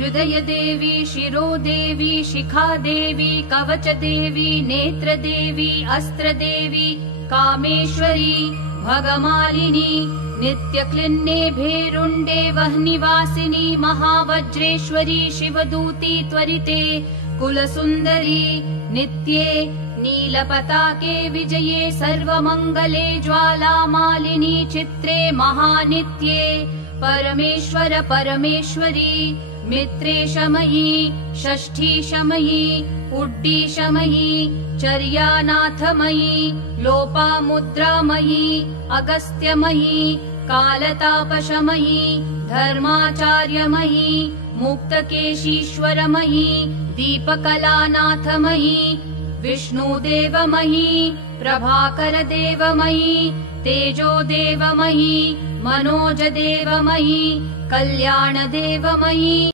अभ्युदय देवी, शिरो देवी, शिखा देवी, कवच देवी, नेत्र देवी, अस्त्र देवी, कामेश्वरी, भगमालिनी, नित्यक्लिन्ने भेरुण्डे वह्निवासिनी, महावज्रेश्वरी, शिवदूती त्वरिते, कुलसुन्दरी, नित्ये नीलपताके विजये, सर्वमङ्गले, ज्वालामालिनी, चित्रे महानित्ये, परमेश्वर परमेश्वरी, मित्रे शमयी, षष्ठी शमयी, उड्डी शमयी, चर्यानाथमयी, लोपामुद्रामयी, अगस्त्यमयी, कालतापशमयी, धर्माचार्यमयी, मुक्तकेशीश्वरमयी, दीपकलानाथमयी, विष्णुदेवमयी, प्रभाकरदेवमयी, तेजोदेवमयी, मनोजदेवमयी, कल्याणदेवमयी।